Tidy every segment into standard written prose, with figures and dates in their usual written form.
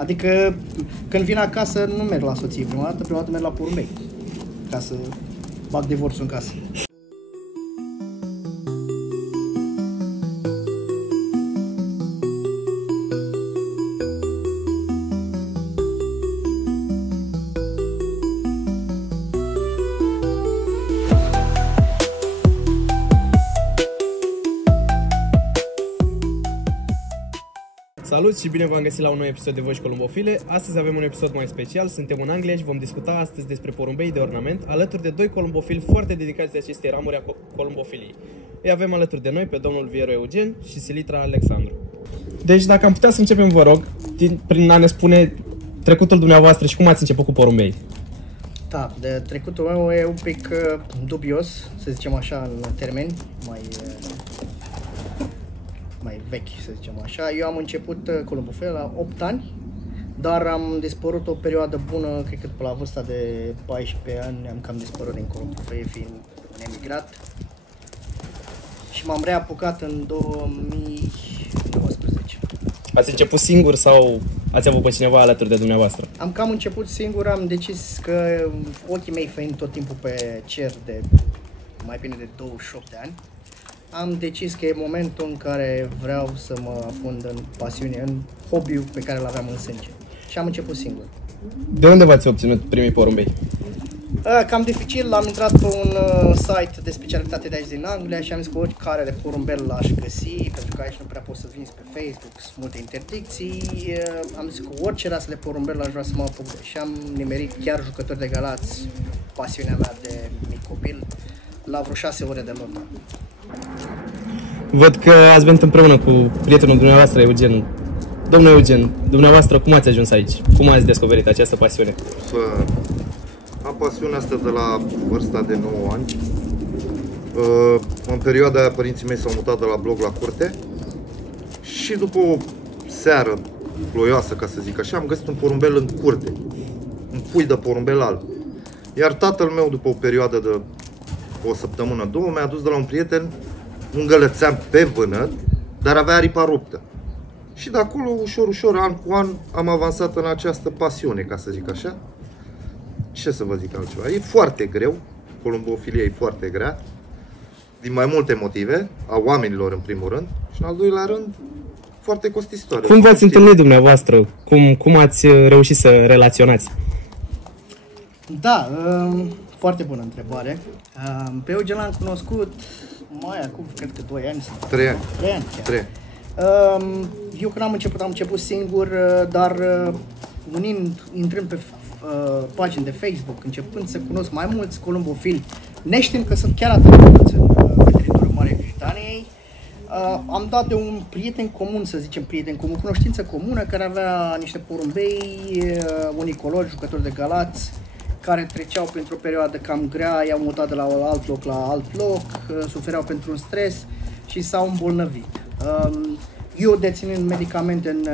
Adică când vin acasă nu merg la soție prima dată merg la porumbei. Ca să bag divorțul în casă. Salut și bine v-am găsit la un nou episod de Voci Columbofile. Astăzi avem un episod mai special, suntem în Anglia și vom discuta astăzi despre porumbei de ornament alături de doi columbofili foarte dedicați de acestei ramuri a columbofiliei. Îi avem alături de noi pe domnul Vieru Eugen și Silitra Alexandru. Deci dacă am putea să începem, vă rog, prin a ne spune trecutul dumneavoastră și cum ați început cu porumbei. Da, de trecutul meu e un pic dubios, să zicem așa în termeni mai vechi, să zicem așa. Eu am început columbofile la 8 ani, dar am dispărut o perioadă bună, cred că pe la vârsta de 14 ani am cam dispărut din columbofile, fiind un emigrat. Și m-am reapucat în 2019. Ați început singur sau ați avut pe cineva alături de dumneavoastră? Am cam început singur, am decis că ochii mei fiind tot timpul pe cer de mai bine de 28 de ani, am decis că e momentul în care vreau să mă afund în pasiune, în hobby-ul pe care îl aveam în sânge. Și am început singur. De unde v-ați obținut primii porumbei? Cam dificil, am intrat pe un site de specialitate de aici din Anglia și am zis că oricare de porumbel l-aș găsi, pentru că aici nu prea poți să vinzi pe Facebook, sunt multe interdicții. Am zis că orice rasă de porumbel aș vrea să mă apuc de. Și am nimerit chiar jucători de galați, pasiunea mea de mic copil, la vreo 6 ore de lotă. Văd că ați venit împreună cu prietenul dumneavoastră, Eugen. Domnul Eugen, dumneavoastră cum ați ajuns aici? Cum ați descoperit această pasiune? Am pasiunea asta de la vârsta de 9 ani. În perioada aia părinții mei s-au mutat de la blog la curte și după o seară ploioasă, ca să zic așa, am găsit un porumbel în curte, un pui de porumbel alb. Iar tatăl meu, după o perioadă de o săptămână, două, mi-a dus de la un prieten un gălățean pe vânăt, dar avea aripa ruptă. Și de acolo, ușor, ușor, an cu an, am avansat în această pasiune, ca să zic așa. Ce să vă zic altceva? E foarte greu, columbofilia e foarte grea, din mai multe motive, a oamenilor în primul rând, și în al doilea rând, foarte costisitoare. Cum v-ați întâlnit dumneavoastră? Cum ați reușit să relaționați? Da, foarte bună întrebare. Pe Eugen l-am cunoscut mai acum, cred că 2 ani sau 3 ani. 3 ani chiar. 3 ani. Eu când am început singur, dar intrând pe pagini de Facebook, începând să cunosc mai mulți columbofili, neștiind că sunt chiar atât de mulți pe teritoriul Marii Britaniei, am dat de un prieten comun, să zicem cunoștință comună, care avea niște porumbei, unicologi, jucători de galați, care treceau printr-o perioadă cam grea, i-au mutat de la alt loc la alt loc, sufereau pentru un stres și s-au îmbolnăvit. Eu deținând medicamente în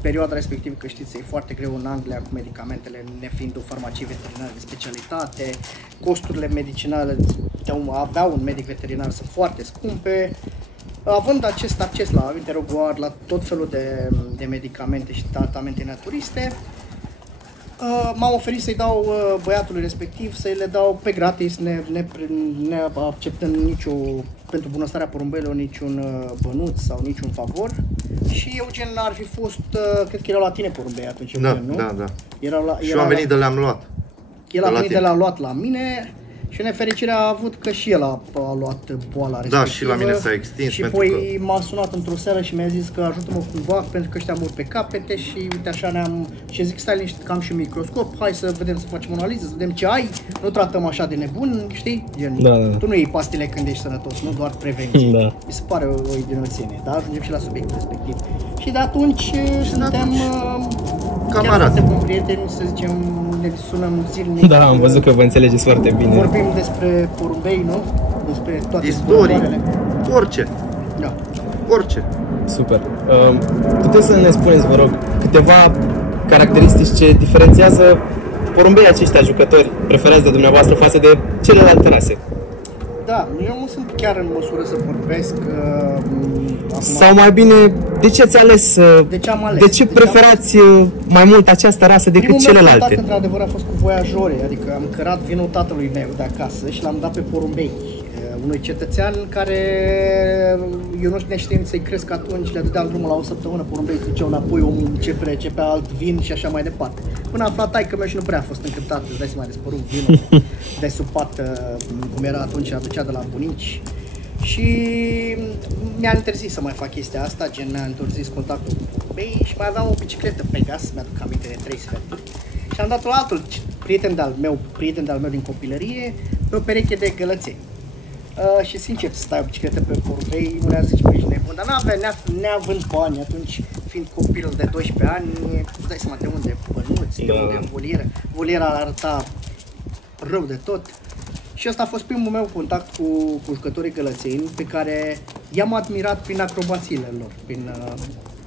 perioada respectivă, că știți, e foarte greu în Anglia cu medicamentele, nefiind o farmacie veterinară de specialitate, costurile medicinale de a avea un medic veterinar sunt foarte scumpe. Având acest acces la Interoguard, la tot felul de medicamente și tratamente naturiste, m-am oferit să-i dau băiatului respectiv, să-i le dau pe gratis, ne acceptând pentru bunăstarea porumbeilor niciun bănuț sau niciun favor. Și Eugen ar fi fost, cred că erau la tine porumbei atunci, Da, Eugen, nu? da. Și eu am venit de le-am luat. El a venit de l-a luat la mine și în nefericire a avut că și el a luat boala respectivă. Da, și la mine s-a extins. Și apoi m-a sunat într-o seară și mi-a zis că ajută-mă cumva pentru că ăștia mor pe capete și uite așa și zic stai liniștit că am și un microscop, hai să vedem, să facem o analiză, să vedem ce ai, nu tratăm așa de nebun, știi? Gen, da. Tu nu iei pastile când ești sănătos, nu doar prevenție. Da. Mi se pare o idioție, dar ajungem și la subiectul respectiv. Și de atunci suntem camarazi. chiar foarte buni prieteni, să zicem, ne sunăm zilnic. Da, am văzut că vă înțelegeți foarte bine. Vorbim despre porumbei, nu? Despre toate istorii, orice. Da. Orice. Super. Puteți să ne spuneți, vă rog, câteva caracteristici ce diferențiază porumbeii aceștia jucători preferați de dumneavoastră față de celelalte rase? Da, eu nu sunt chiar în măsură să vorbesc acum. Sau mai bine, de ce ați ales? De ce am ales? De ce preferați mai mult această rasă decât Primul meu celelalte? contact, într-adevăr, a fost cu voiajorii, adică am cărat vinul tatălui meu de acasă și l-am dat pe porumbei. Unui cetățean care eu nu știam să-i cresc atunci, le dădeam drumul la o săptămână, porumbei se duceau înapoi, omul începea alt vin și așa mai departe. Până a aflat taică meu și nu prea a fost încântat, îți dai să mai dispărut vinul de supat, cum era atunci, aducea de la bunici. Și mi-a interzis să mai fac chestia asta, gen mi-a interzis contactul cu porumbei și mai aveam o bicicletă Pegas, mi-aduc aminte de 3 sferturi. Și am dat-o la altul prieten de-al meu din copilărie pe o pereche de gălăței. Și sincer, să stai o bicicletă pe porumbei, nu le-a zice, băi, ești nebun, dar neavând bani atunci, fiind copil de 12 ani, îți dai seama de unde bănuți, de unde voliera arăta rău de tot. Și ăsta a fost primul meu contact cu jucătorii gălățeni, pe care i-am admirat prin acrobațiile lor, prin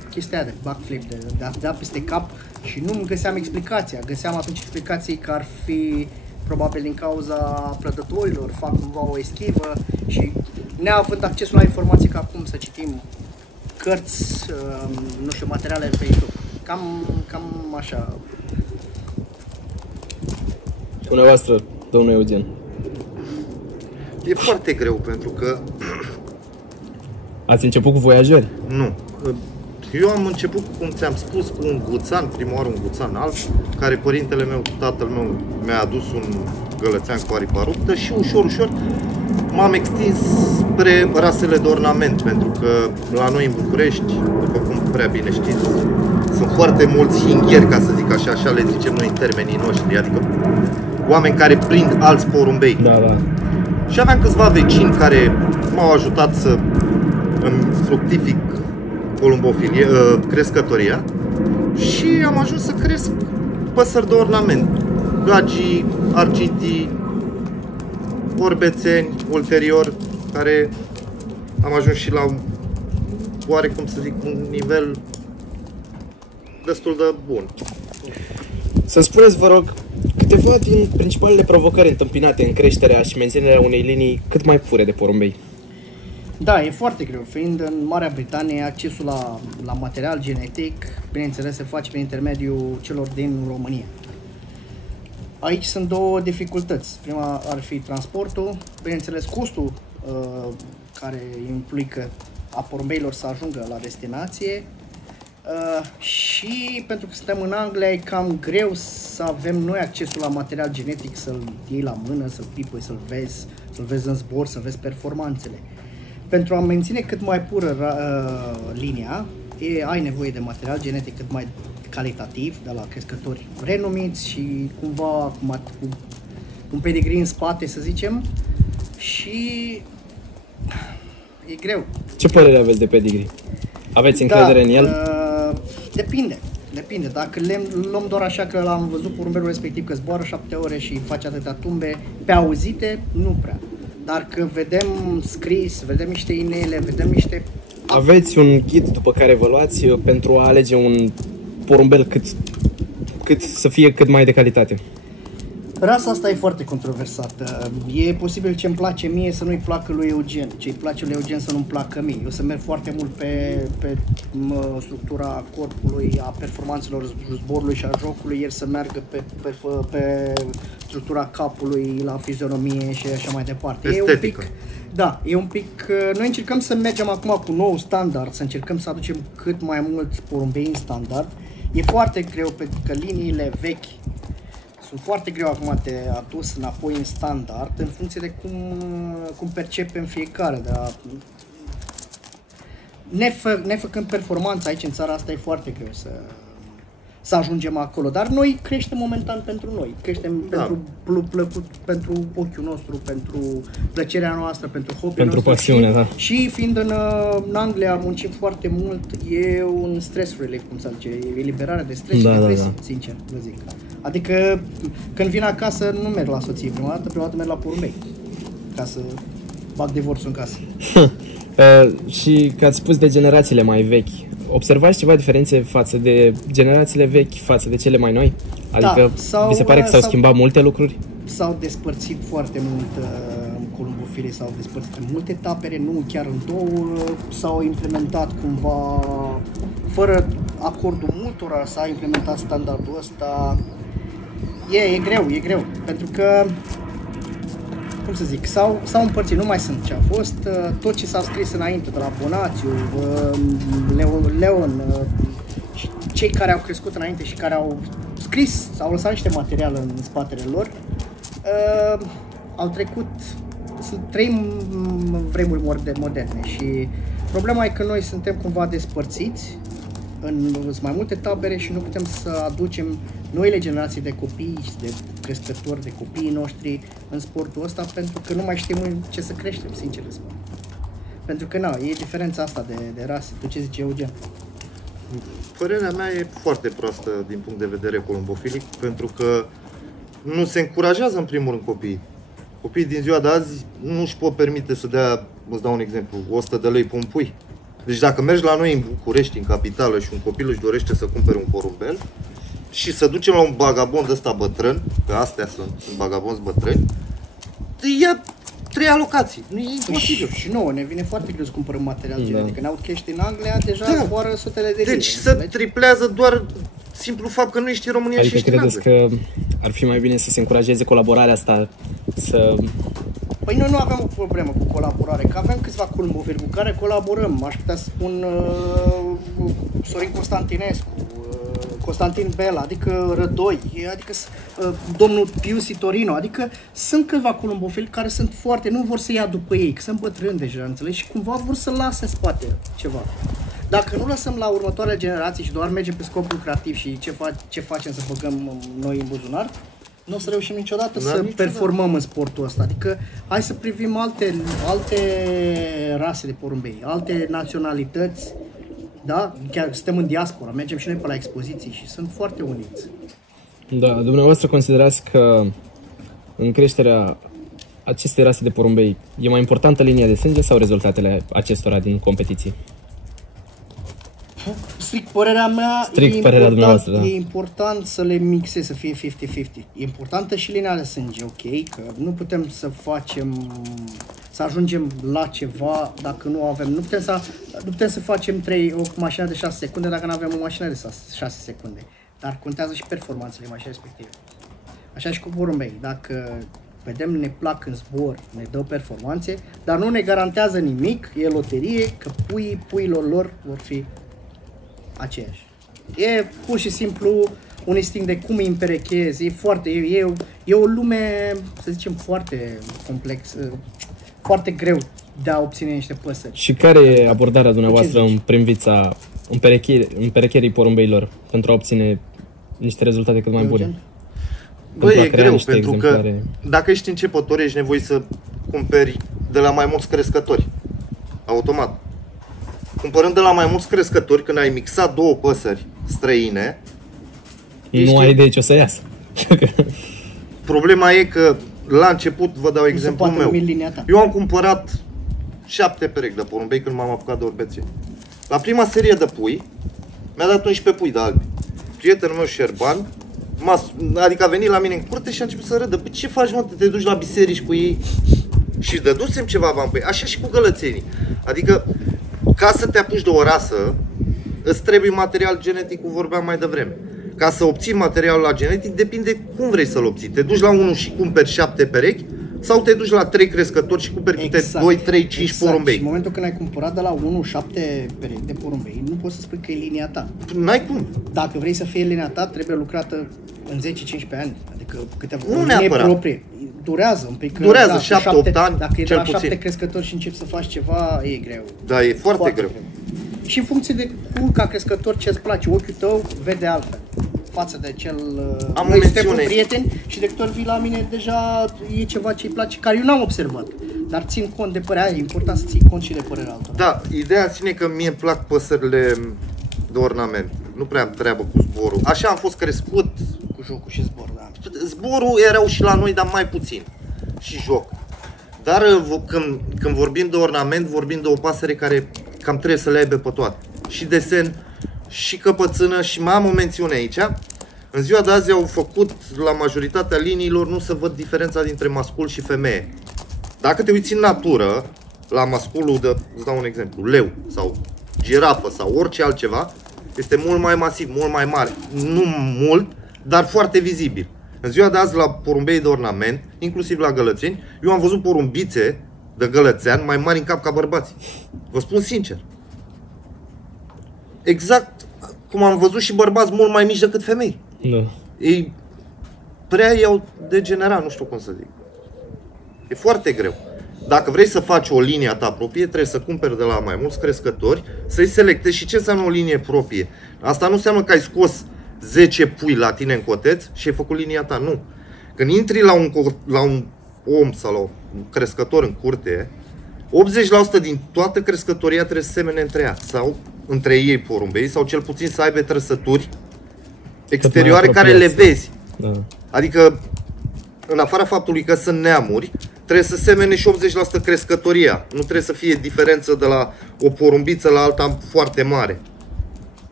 chestia de backflip, de a da peste cap și nu-mi găseam explicația. Găseam atunci explicații că ar fi probabil din cauza prădătorilor, fac cumva o eschivă și neavând accesul la informații ca acum să citim cărți, nu știu, materiale pe YouTube. Cam așa. Dumneavoastră, domnul Eugen. E foarte greu pentru că... Ați început cu voiajori? Nu. Eu am început, cum ți-am spus, cu un guțan, prima oară un guțan alb, care părintele meu, tatăl meu, mi-a adus un gălățean cu aripa ruptă și ușor m-am extins spre rasele de ornament, pentru că la noi în București, după cum prea bine știți, sunt foarte mulți hinghieri, ca să zic așa, așa le zicem noi în termenii noștri, adică oameni care prind alți porumbei. Da. Și aveam câțiva vecini care m-au ajutat să îmi fructific columbofilie, crescătoria și am ajuns să cresc păsări de ornament, gagii, argitii, orbețeni, ulterior, care am ajuns și la oarecum să zic un nivel destul de bun. Să spuneți, vă rog, câteva din principalele provocări întâmpinate în creșterea și menținerea unei linii cât mai pure de porumbei. Da, e foarte greu, fiind în Marea Britanie, accesul la material genetic, bineînțeles, se face prin intermediul celor din România. Aici sunt două dificultăți. Prima ar fi transportul, bineînțeles costul care implică a porumbeilor să ajungă la destinație și pentru că suntem în Anglia e cam greu să avem noi accesul la material genetic, să-l iei la mână, să-l pipui, să-l vezi în zbor, să vezi performanțele. Pentru a menține cât mai pură linia, ai nevoie de material genetic cât mai calitativ, de la crescători renumiți și cumva cu un pedigree în spate, să zicem, și e greu. Ce părere aveți de pedigree? Aveți încredere în el? Depinde. Dacă luăm doar așa că l-am văzut porumbelul respectiv că zboară 7 ore și face atâtea tumbe pe auzite, nu prea. Dar că vedem scris, vedem niște inele, vedem niște... Aveți un ghid după care vă luați pentru a alege un porumbel cât să fie cât mai de calitate? Rasa asta e foarte controversată. E posibil ce îmi place mie să nu-i placă lui Eugen, ce îi place lui Eugen să nu-mi placă mie. Eu să merg foarte mult pe structura corpului, a performanțelor zborului și a jocului, el să meargă pe structura capului, la fizionomie și așa mai departe. Estetică. E un pic... Noi încercăm să mergem acum cu nou standard, să încercăm să aducem cât mai mulți porumbei în standard. E foarte greu pentru că liniile vechi sunt foarte greu acum de adus înapoi în standard, în funcție de cum percepem fiecare. Nefăcând performanța aici în țara asta e foarte greu să ajungem acolo, dar noi creștem momentan pentru noi, creștem pentru ochiul nostru, pentru plăcerea noastră, pentru hobby-ul nostru. Pentru pasiune, da. Și fiind în Anglia, muncim foarte mult, e un stress relief, cum se zice, eliberare de stres și depresie, sincer vă zic. Adică când vin acasă nu merg la soție prima dată merg la porumbei, ca să bag divorțul în casă. Și că ați spus de generațiile mai vechi, observați ceva diferențe față de generațiile vechi față de cele mai noi? Adică vi se pare că s-au schimbat multe lucruri? S-au despărțit foarte mult columbofilii s-au despărțit în multe tabere, nu chiar în două, s-au implementat cumva, fără acordul multora, s-a implementat standardul ăsta. E greu, pentru că, cum să zic, s-au împărțit, nu mai sunt ce a fost, tot ce s-a scris înainte, de la Bonațiu, Leon, cei care au crescut înainte și care au scris, au lăsat niște material în spatele lor, au trecut, trăim vremuri moderne și problema e că noi suntem cumva despărțiți în mai multe tabere și nu putem să aducem noile generații de copii, de crescători, de copiii noștri în sportul ăsta, pentru că nu mai știm în ce să creștem, sincer să spun. Pentru că, e diferența asta de rase. Tu ce zici, Eugen? Părerea mea e foarte proastă din punct de vedere columbofilic, pentru că nu se încurajează în primul rând copiii. Copiii din ziua de azi nu își pot permite să dea, îți dau un exemplu, 100 de lei pe un pui. Deci dacă mergi la noi în București, în capitală, și un copil își dorește să cumpere un porumbel și să ducem la un bagabond ăsta bătrân, că astea sunt bagabonzi bătrâni, îi ia 3 alocații. Nu e imposibil. Și nouă, ne vine foarte greu să cumpărăm material genetic. În Outcast în Anglia deja zboară sutele de lire. Deci se triplează doar simplu fapt că nu ești în România și ești în Anglia. Credeți că ar fi mai bine să se încurajeze colaborarea asta, să... Păi noi nu avem o problemă cu colaborare, că avem câțiva columbofili cu care colaborăm. Aș putea să spun Sorin Constantinescu, Constantin Bela, adică Rădoi, adică domnul Piusi Torino, adică sunt câțiva columbofili care sunt foarte, nu vor să ia după ei, că sunt bătrâni deja, înțelegi? Și cumva vor să lase în spate ceva. Dacă nu lăsăm la următoarele generații și doar mergem pe scopul creativ și ce facem să băgăm noi în buzunar, nu o să reușim niciodată performăm în sportul ăsta. Adică hai să privim alte rase de porumbei, alte naționalități, da? Chiar suntem în diaspora, mergem și noi pe la expoziții și sunt foarte uniți. Da, dumneavoastră considerați că în creșterea acestei rase de porumbei e mai importantă linia de sânge sau rezultatele acestora din competiții? Strict părerea mea, e important să le mixezi, să fie 50-50. E importantă și linia de sânge, ok, că nu putem să ajungem la ceva dacă nu avem, nu putem să facem o mașină de 6 secunde dacă nu avem o mașină de 6 secunde. Dar contează și performanțele mașinii respective. Așa și cu porumbei, dacă vedem, ne plac în zbor, ne dă performanțe, dar nu ne garantează nimic, e loterie, că puiilor lor vor fi aceeași. E pur și simplu un instinct de cum îi împerechezi, e o lume, să zicem, foarte complex, foarte greu de a obține niște păsări. Și care e abordarea dumneavoastră în privința împerecherii porumbeilor pentru a obține niște rezultate cât mai bune? Băi, e greu, pentru că dacă ești începător, ești nevoie să cumperi de la mai mulți crescători, automat. Cumpărând de la mai mulți crescători, când ai mixat două păsări străine, nu ai idee ce o să iasă. Problema e că la început, vă dau exemplul meu, eu am cumpărat 7 perechi de porumbei când m-am apucat de orbeție. La prima serie de pui, mi-a dat 11 pui de albi. Prietenul meu Șerban, adică a venit la mine în curte și a început să râdă. Păi ce faci, mă, te duci la biserici cu ei? Și dădusem ceva bani pe ei. Așa și cu gălățenii. Adică, ca să te apuci de o rasă, îți trebuie material genetic, cum vorbeam mai devreme. Ca să obții materialul la genetic, depinde cum vrei să-l obții. Te duci la unul și cumperi 7 perechi sau te duci la 3 crescători și cumperi câte 2, 3, 5 porumbei. Și în momentul când ai cumpărat de la 1 7 perechi de porumbei, nu poți să spui că e linia ta. N-ai cum. Dacă vrei să fie linia ta, trebuie lucrată în 10-15 ani. Adică câteva proprie. Durează un pic. Durează 7-8 ani. Dacă e de la 7 crescători și începi să faci ceva, e greu. Da, e foarte greu. Și în funcție de cum ca crescător ce îți place, ochiul tău vede altfel față de cel... Noi suntem prieteni și de câte ori vii la mine deja e ceva ce îi place, care eu n-am observat. Dar țin cont de părerea, e important să ții cont și de părerea altora. Da, ideea ține că mie îmi plac păsările de ornament. Nu prea am treabă cu zborul. Așa am fost crescut. Cu jocul și zbor, da. Zborul erau și la noi, dar mai puțin. Și joc. Dar când vorbim de ornament, vorbim de o pasăre care cam trebuie să le aibă pe toate. Și desen, și căpățână, și mai am o mențiune aici. În ziua de azi au făcut la majoritatea liniilor nu se văd diferența dintre mascul și femeie. Dacă te uiți în natură, la masculul de, îți dau un exemplu, leu sau girafă sau orice altceva, este mult mai masiv, mult mai mare. Nu mult, dar foarte vizibil. În ziua de azi, la porumbei de ornament, inclusiv la gălățeni, eu am văzut porumbițe de gălățean mai mari în cap ca bărbații. Vă spun sincer. Exact cum am văzut și bărbați mult mai mici decât femei. Da. Ei prea i-au degenerat, nu știu cum să zic. E foarte greu. Dacă vrei să faci o linie a ta proprie, trebuie să cumperi de la mai mulți crescători, să-i selectezi. Și ce înseamnă o linie proprie? Asta nu înseamnă că ai scos 10 pui la tine în coteț și ai făcut linia ta, nu. Când intri la un om sau la un crescător în curte, 80% din toată crescătoria trebuie să semene între ea sau între ei porumbei, sau cel puțin să aibă trăsături exterioare care le vezi. Da. Adică, în afara faptului că sunt neamuri, trebuie să semene și 80% crescătoria. Nu trebuie să fie diferență de la o porumbiță la alta foarte mare.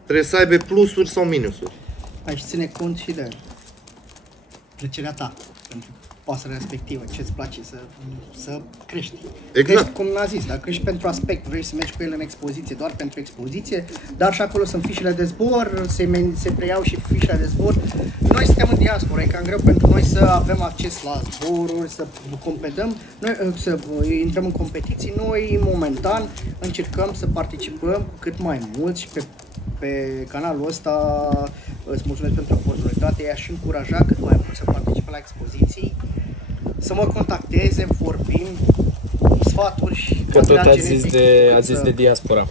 Trebuie să aibă plusuri sau minusuri. Aici ține cont și de plăcerea ta pentru pasărea respectivă, ce îți place să crești. Exact. Crești, cum a zis, dacă crești pentru aspect, vrei să mergi cu el în expoziție, doar pentru expoziție, dar și acolo sunt fișele de zbor, se preiau și fișele de zbor. Noi suntem în diaspora, e cam greu pentru noi să avem acces la zboruri, să competăm, noi să intrăm în competiții. Noi, momentan, încercăm să participăm cu cât mai mulți și pe canalul ăsta îți mulțumesc pentru oportunitate, i-aș încuraja cât mai mult să participe la expoziții, să mă contacteze, vorbim, sfaturi și Că tot ați zis de diaspora.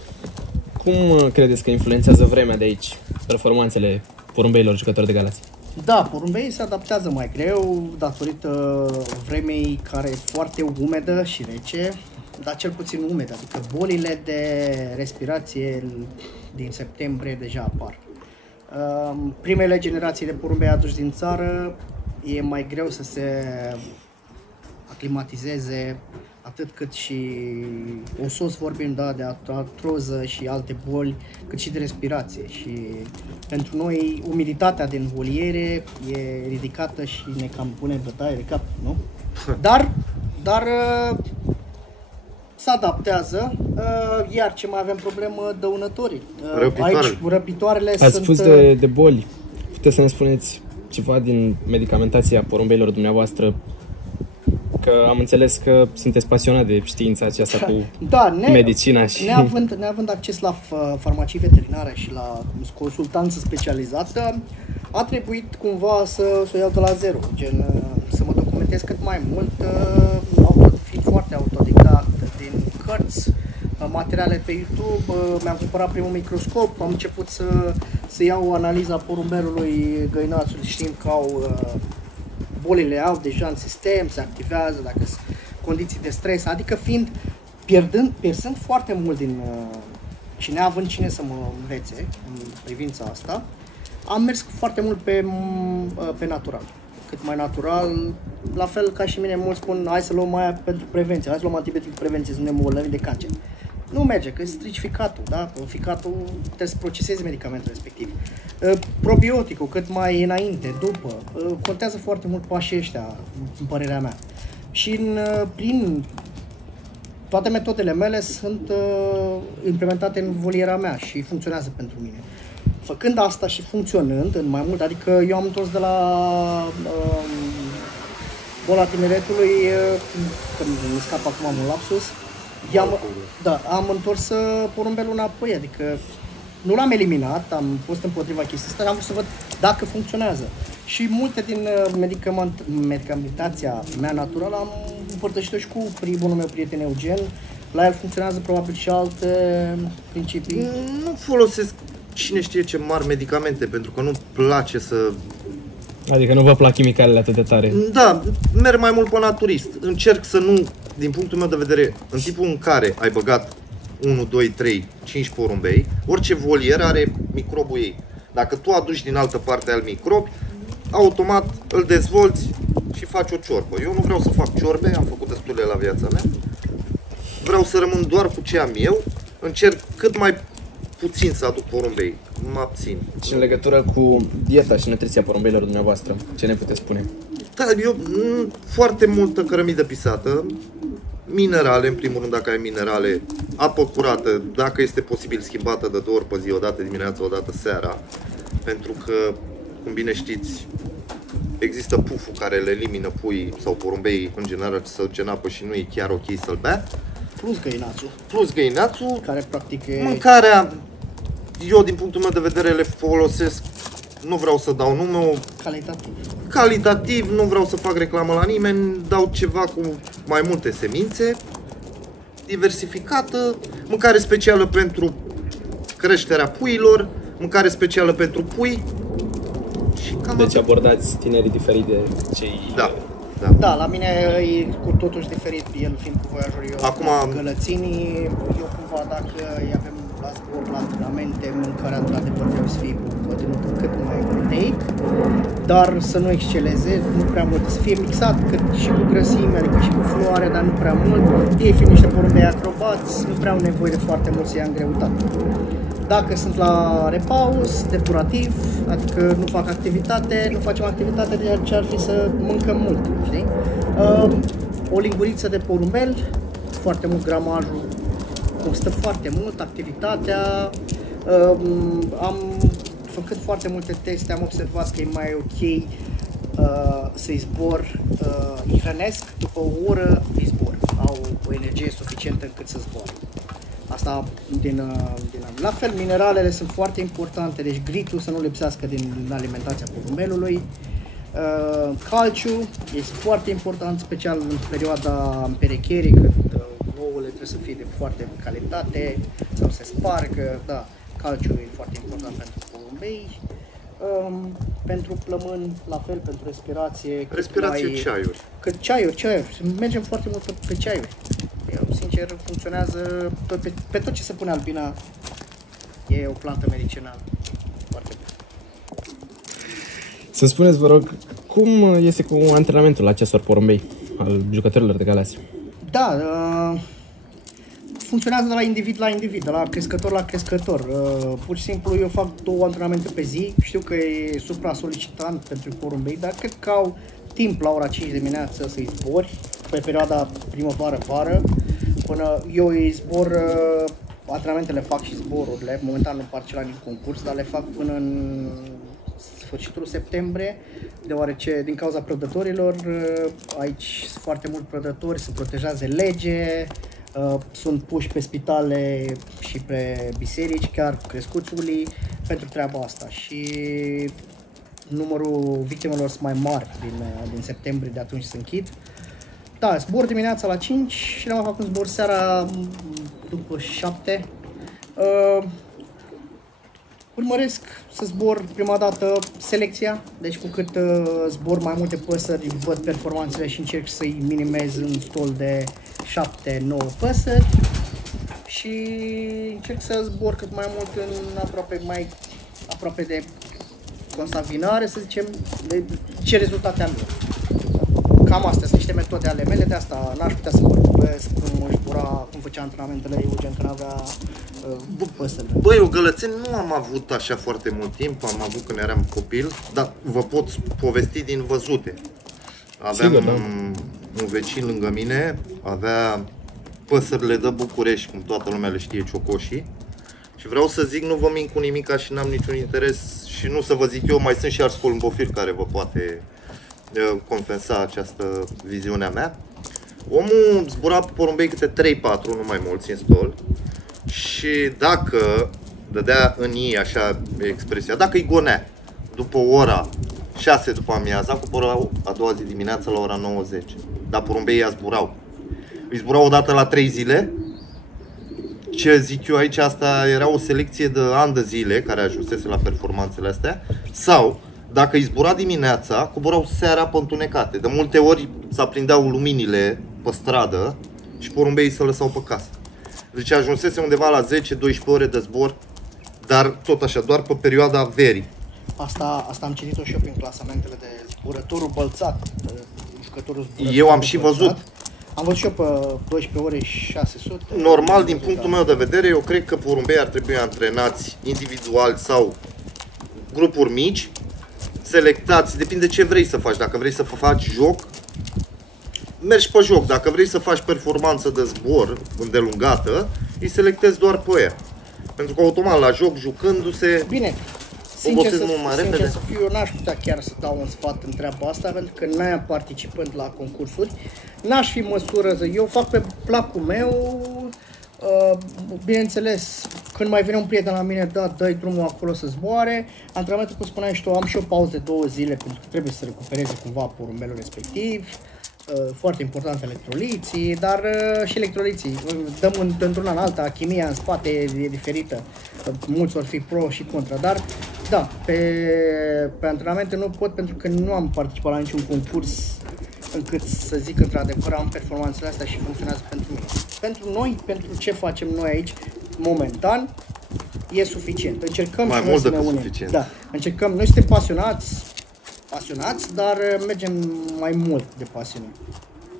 Cum credeți că influențează vremea de aici performanțele porumbeilor jucători de Galați? Da, porumbeii se adaptează mai greu datorită vremei care e foarte umedă și rece, dar cel puțin umedă, adică bolile de respirație din septembrie deja apar. Primele generații de porumbei aduși din țară e mai greu să se aclimatizeze, atât cât și osos vorbim, da, de artroză și alte boli, cât și de respirație. Și pentru noi umiditatea din voliere e ridicată și ne cam pune bătaie de cap, nu? Dar se adaptează, iar ce mai avem problemă, dăunătorii. Aici răpitoarele Ați sunt... spus de boli. Puteți să ne spuneți ceva din medicamentația porumbeilor dumneavoastră? Că am înțeles că sunteți pasionat de știința aceasta cu medicina și... Neavând acces la farmacii veterinare și la consultanță specializată, a trebuit cumva să o iau de la zero, gen să mă documentez cât mai mult, fiind foarte autodidact, din cărți, materiale pe YouTube, mi-am cumpărat primul microscop, am început să iau analiza porumbelului găinațului, știind că bolile au deja în sistem, se activează, dacă sunt condiții de stres, adică pierzând foarte mult și neavând cine să mă învețe în privința asta, am mers foarte mult pe natural. Cât mai natural, la fel ca și mine, mulți spun, hai să luăm aia pentru prevenție, hai să luăm antibiotic prevenție, suntem bolnavi de cancer. Nu merge, că strici ficatul, da? Ficatul trebuie să procesezi medicamentul respectiv. Probioticul, cât mai înainte, după, contează foarte mult pașii ăștia, în părerea mea. Și prin toate metodele mele sunt implementate în voliera mea și funcționează pentru mine. Făcând asta și funcționând în mai mult, adică eu am întors de la boala tineretului, când îmi scap acum am un lapsus, am întors porumbelul înapoi, adică nu l-am eliminat, am fost împotriva chestii asta, am vrut să văd dacă funcționează. Și multe din medicamentația mea naturală am împărtășit-o și cu bunul meu prieten Eugen. La el funcționează probabil și alte principii. Nu folosesc cine știe ce mari medicamente, pentru că nu-mi place să... Adică nu vă plac chimicalele atât de tare? Da, merg mai mult pe naturist. Încerc să nu, din punctul meu de vedere, în tipul în care ai băgat 1, 2, 3, 5 porumbei, orice volier are microbul ei. Dacă tu aduci din altă parte al microbi, automat îl dezvolți și faci o ciorbă. Eu nu vreau să fac ciorbe, am făcut destule la viața mea. Vreau să rămân doar cu ce am eu, încerc cât mai puțin să aduc porumbei, mă abțin. Și în legătură cu dieta și nutriția porumbeilor dumneavoastră, ce ne puteți spune? Da, eu foarte multă cărămidă pisată, minerale, în primul rând dacă ai minerale, apă curată, dacă este posibil schimbată de 2 ori pe zi, o dată dimineața, o dată seara, pentru că, cum bine știți, există puful care le elimină puii sau porumbei în general să duce în apă și nu e chiar ok să-l bea. Plus găinațul. Care practic e... Mâncarea, eu din punctul meu de vedere le folosesc, nu vreau să dau nume, calitativ, nu vreau să fac reclamă la nimeni, dau ceva cu mai multe semințe, diversificată, mâncare specială pentru creșterea puiilor, mâncare specială pentru pui. Și cam deci abordați tinerii diferit de cei... Da, la mine e cu totuși diferit, el fiind cu voiajul, eu acum Gălăținii, eu cumva dacă îi avem la sport, la antrenamente, mâncarea într-adevăr trebuie să fie conținută cât mai proteic, dar să nu exceleze, nu prea mult, să fie mixat cât și cu grăsime, adică și cu floare, dar nu prea mult. Ei fiind niște porumbei acrobați, nu prea au nevoie de foarte mult să ia în greutate. Dacă sunt la repaus, depurativ, adică nu fac activitate, nu facem activitate, de ce ar fi să mâncăm mult, știi? O linguriță de porumbel, foarte mult gramajul, costă foarte mult, activitatea, am făcut foarte multe teste, am observat că e mai ok să-i zbor, îi hrănesc, după o oră îi zbor, au o energie suficientă încât să zboare. Asta la fel, mineralele sunt foarte importante, deci gritul să nu lipsească din alimentația porumbelului. Calciu este foarte important, special în perioada împerecherii, când ouăle trebuie să fie de foarte calitate sau se spargă, da, calciul e foarte important pentru porumbei. Pentru plămâni, la fel, pentru respirație. Ceaiuri. Ceaiuri. Mergem foarte mult pe ceaiuri. Eu, sincer, funcționează pe tot ce se pune albina. E o plantă medicinală. Foarte bună. Să spuneți, vă rog, cum este cu antrenamentul acestor porumbei, al jucătorilor de Galați? Da, funcționează de la individ la individ, de la crescător la crescător. Pur și simplu eu fac 2 antrenamente pe zi, știu că e supra-solicitant pentru porumbei, dar cred că au timp la ora 5 dimineață să-i zbori, pe perioada primăvară-vară, până eu îi zbor, antrenamentele fac și zborurile, momentan nu particip la niciun concurs, dar le fac până în sfârșitul septembrie, deoarece din cauza prădătorilor, aici sunt foarte mulți prădători, se protejează de lege, sunt puși pe spitale și pe biserici, chiar crescuți ulii pentru treaba asta și numărul victimelor sunt mai mari din septembrie, de atunci se închid. Da, zbor dimineața la 5 și le-am făcut un zbor seara după 7. Urmăresc să zbor prima dată selecția, deci cu cât zbor mai multe păsări, văd performanțele și încerc să-i minimez în stol de 7-9 păsări și încerc să zbor cât mai mult în aproape de constavinare, să zicem, de ce rezultate am eu. Cam astea sunt niște metode ale mele, de asta n-aș putea să vorbesc cum făcea antrenamentele Eugen când avea păsările. Băi, eu Gălățeni nu am avut așa foarte mult timp, am avut când eram copil, dar vă pot povesti din văzute. Aveam un vecin lângă mine, avea păsările de București, cum toată lumea le știe, ciocoșii. Și vreau să zic, nu vă mint cu nimica și n-am niciun interes și nu să vă zic eu, mai sunt și alți columbofili care vă poate compensa această viziune a mea. Omul zbura pe porumbei câte 3-4, nu mai mulți, în stol. Și dacă dădea în ei, așa expresia, dacă îi gonea după ora 6 după amiaza, coborau a doua zi dimineața la ora 9-10. Dar porumbeii ea zburau. Îi zburau odată la 3 zile. Ce zic eu aici, asta era o selecție de ani de zile care ajunsese la performanțele astea. Sau, dacă îi zbura dimineața, coborau seara pe întunecate. De multe ori se aprindeau luminile pe stradă și porumbeii se lăsau pe casă. Deci ajunsese undeva la 10-12 ore de zbor, dar tot așa, doar pe perioada verii. Asta am citit-o și eu prin clasamentele de zburătorul bălțat, jucătorul zburătorul. Eu am și văzut. Am văzut și eu pe 12 ore 600. Normal, din punctul meu de vedere, eu cred că porumbei ar trebui antrenați individual sau grupuri mici, selectați, depinde ce vrei să faci. Dacă vrei să faci joc, mergi pe joc. Dacă vrei să faci performanță de zbor îndelungată, îi selectezi doar pe ea. Pentru că automat la joc, jucându-se, Bine, obosesc mult mai repede. să fiu, eu n-aș putea chiar să dau un sfat în treaba asta, pentru că n-am participând la concursuri, n-aș fi măsură să... Eu fac pe placul meu, bineînțeles, când mai vine un prieten la mine, da, dă-i drumul acolo să zboare. Antrenamentul, cum spuneai și tu, am și o pauză de 2 zile, pentru că trebuie să recupereze cumva porumbelul respectiv. Foarte important electroliții, dar și electroliții. Dăm într-una în alta, chimia în spate e diferită. Mulți vor fi pro și contra, dar da, pe antrenamente nu pot pentru că nu am participat la niciun concurs încât să zic într-adevăr am performanțele astea și funcționează pentru mine. Pentru noi, pentru ce facem noi aici, momentan, e suficient. Încercăm mai și mult noi să decât ne unim. suficient. Da, încercăm. Noi suntem pasionați, dar mergem mai mult de pasiune.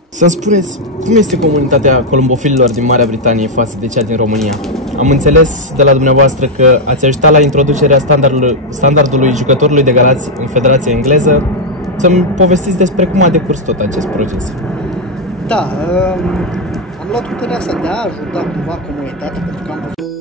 Să-mi spuneți, cum este comunitatea columbofililor din Marea Britanie față de cea din România? Am înțeles de la dumneavoastră că ați ajutat la introducerea standardului jucătorului de galați în Federația Engleză. Să-mi povestiți despre cum a decurs tot acest proces. Da, am luat hotărârea asta de a ajuta cumva comunitatea, pentru că am văzut